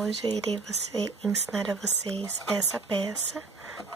hoje eu irei ensinar a vocês essa peça,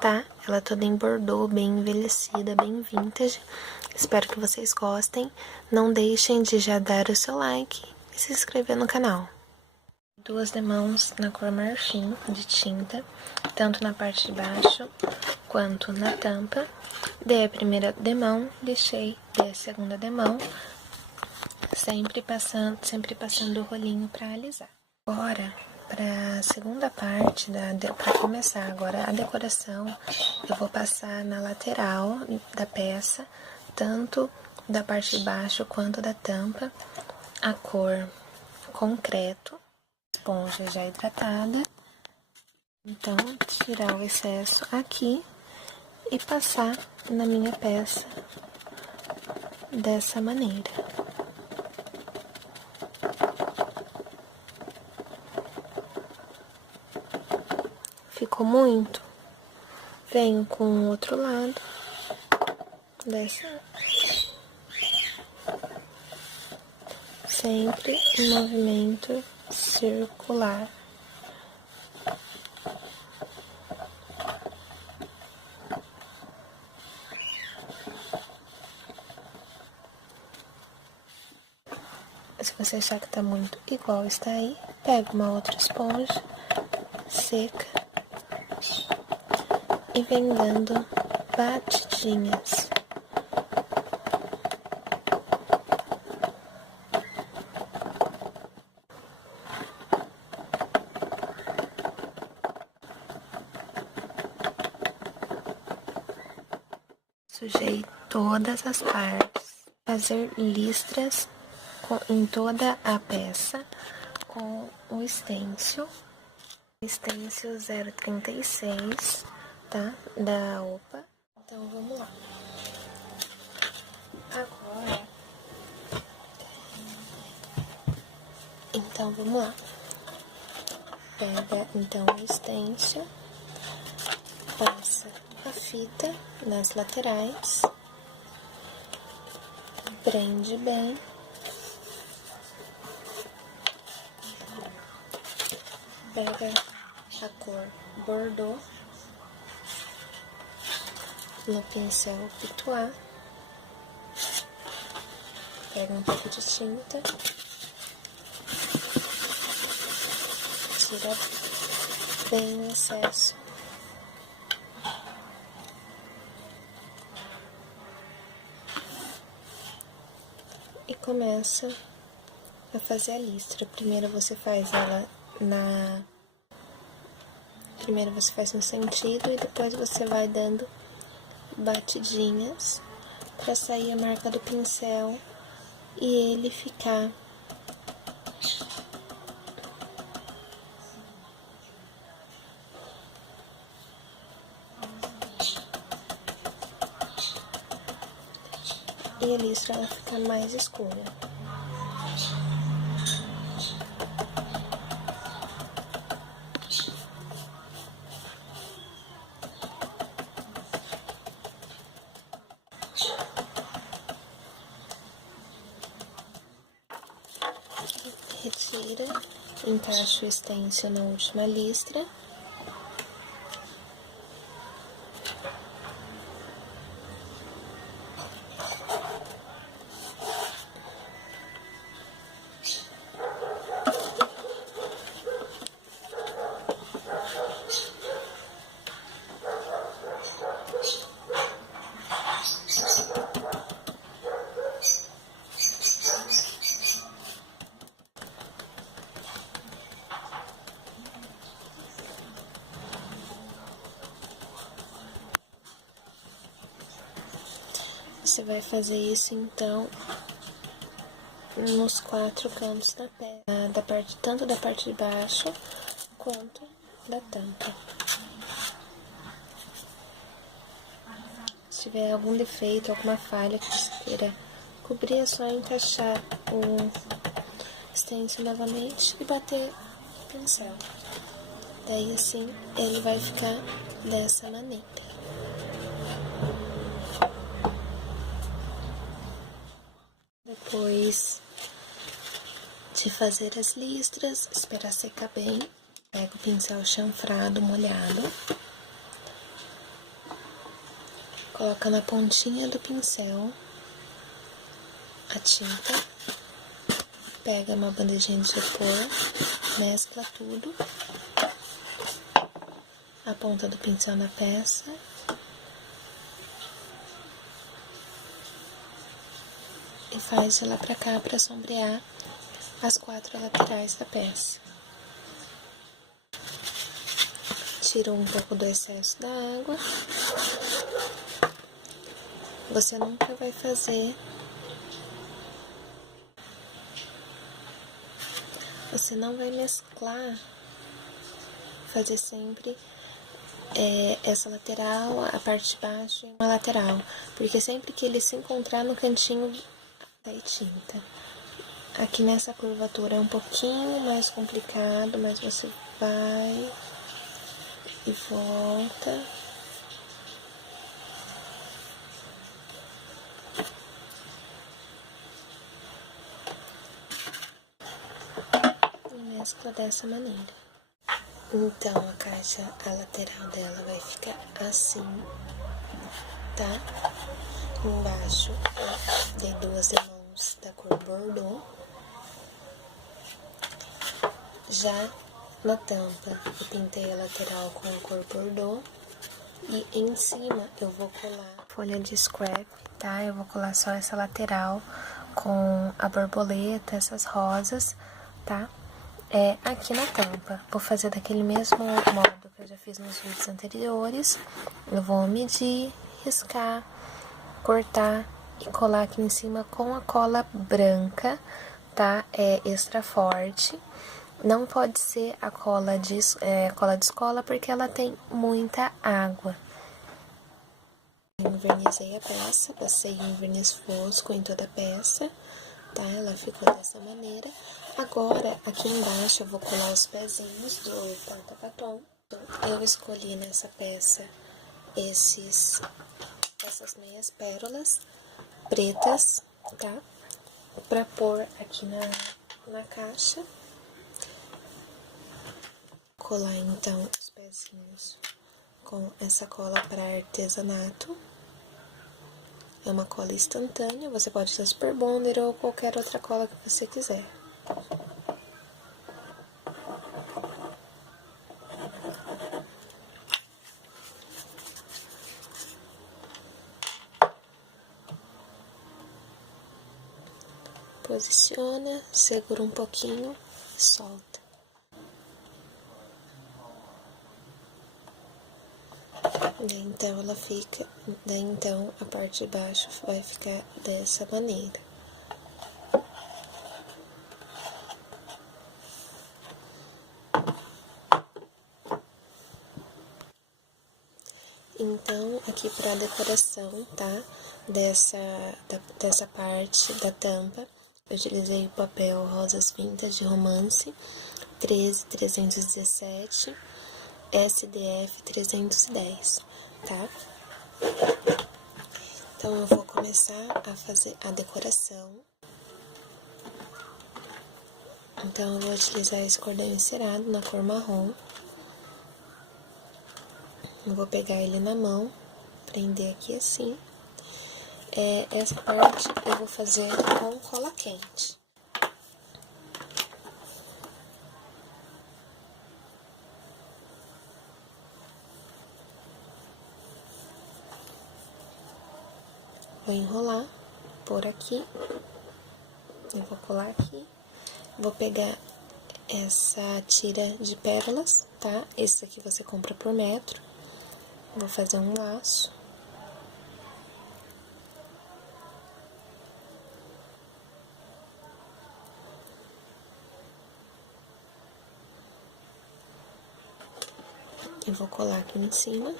tá? Ela é toda em bordô, bem envelhecida, bem vintage. Espero que vocês gostem. Não deixem de já dar o seu like e se inscrever no canal. Duas demãos na cor marfim de tinta, tanto na parte de baixo quanto na tampa. Dei a primeira demão, dei a segunda demão, sempre passando o rolinho para alisar. Agora, para a segunda parte, para começar agora a decoração, eu vou passar na lateral da peça, tanto da parte de baixo quanto da tampa, a cor concreto, esponja já hidratada. Então, tirar o excesso aqui e passar na minha peça dessa maneira. Ficou muito? Venho com o outro lado sempre em movimento circular. Se você achar que tá muito igual está aí, pega uma outra esponja seca e vem dando batidinhas. Sujei todas as partes. Fazer listras em toda a peça com o stencil 036, tá? Da OPA. Então, vamos lá. Agora, vamos lá. Pega, então, o stencil, passa a fita nas laterais, prende bem. Pega a cor bordô no pincel pituá, pega um pouco de tinta, tira bem o excesso e começa a fazer a listra. Primeiro você faz no sentido e depois você vai dando batidinhas para sair a marca do pincel e ele ficar e a listra ela fica mais escura. Retira, encaixa o stencil na última listra. Você vai fazer isso, então, nos 4 cantos da peça, tanto da parte de baixo quanto da tampa. Se tiver algum defeito, alguma falha que você queira cobrir, é só encaixar o stencil novamente e bater o pincel. Daí, assim, ele vai ficar dessa maneira. Depois de fazer as listras, esperar secar bem, Pega o pincel chanfrado molhado, coloca na pontinha do pincel a tinta, pega uma bandejinha de isopor, mescla tudo, a ponta do pincel na peça e faz de lá pra cá para sombrear as 4 laterais da peça. Tira um pouco do excesso da água. Você nunca vai fazer... Você não vai mesclar, fazer sempre essa lateral, a parte de baixo e uma lateral. Porque sempre que ele se encontrar no cantinho, sai tinta. Aqui nessa curvatura é um pouquinho mais complicado, mas você vai e volta. E mescla dessa maneira. Então, a caixa, a lateral dela vai ficar assim, tá? Embaixo, dei 2 mãos da cor Bordeaux. Já na tampa, eu pintei a lateral com a cor Bordeaux. E em cima eu vou colar folha de scrap, tá? Eu vou colar só essa lateral com a borboleta, essas rosas, tá? Aqui na tampa. Vou fazer daquele mesmo modo que eu já fiz nos vídeos anteriores. Eu vou medir, riscar, cortar e colar aqui em cima com a cola branca, tá? É extra forte. Não pode ser a cola de escola porque ela tem muita água. Envernizei a peça, passei um verniz fosco em toda a peça, tá? Ela ficou dessa maneira. Agora, aqui embaixo eu vou colar os pezinhos do porta-batom. Eu escolhi nessa peça essas meias pérolas pretas, tá? Pra pôr aqui na caixa. Colar então os pezinhos com essa cola para artesanato. É uma cola instantânea, você pode usar Super Bonder ou qualquer outra cola que você quiser. Posiciona, segura um pouquinho, solta. Daí então a parte de baixo vai ficar dessa maneira. Então, aqui para decoração, tá? Dessa parte da tampa, eu utilizei o papel Rosas Vintage Romance 13317 SDF 310, tá? Então, eu vou começar a fazer a decoração. Então, eu vou utilizar esse cordão encerado na cor marrom. Eu vou pegar ele na mão, prender aqui assim. Essa parte eu vou fazer com cola quente. Vou enrolar por aqui. Eu vou colar aqui. Vou pegar essa tira de pérolas, tá? Esse aqui você compra por metro. Vou fazer um laço. Eu vou colar aqui em cima,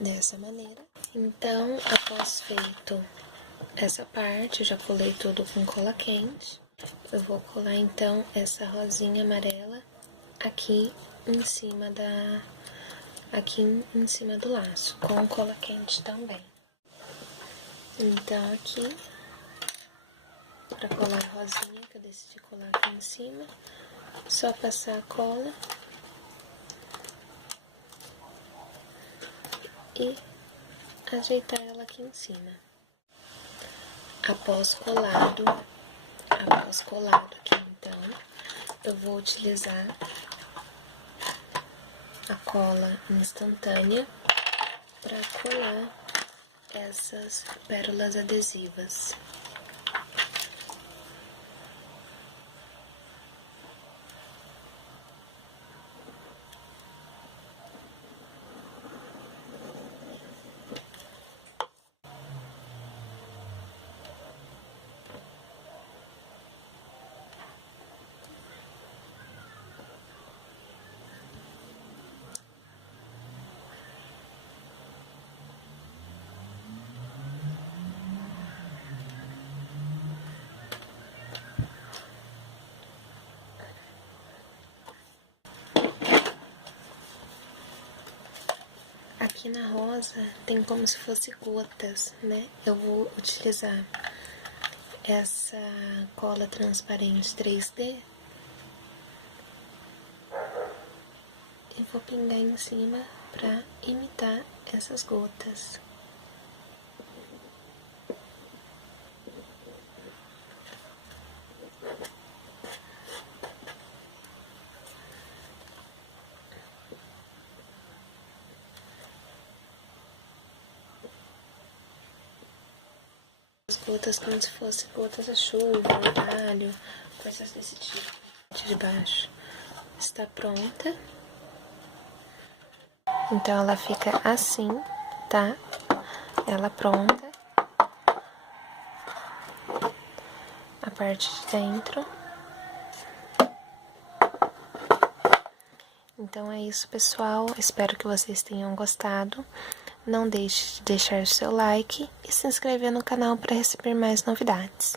dessa maneira. Então, após feito essa parte, eu já colei tudo com cola quente. Eu vou colar, então, essa rosinha amarela aqui em cima do laço, com cola quente também. Então, aqui, pra colar a rosinha, que eu decidi colar aqui em cima, Só passar a cola e ajeitar ela aqui em cima. Após colado aqui, então, eu vou utilizar a cola instantânea para colar essas pérolas adesivas. Aqui na rosa tem como se fosse gotas, né? Eu vou utilizar essa cola transparente 3D e vou pingar em cima pra imitar essas gotas. As gotas como se fossem gotas de chuva, orvalho, coisas desse tipo. De baixo está pronta. Então ela fica assim, tá? Ela pronta. A parte de dentro. Então é isso, pessoal. Espero que vocês tenham gostado. Não deixe de deixar seu like e se inscrever no canal para receber mais novidades.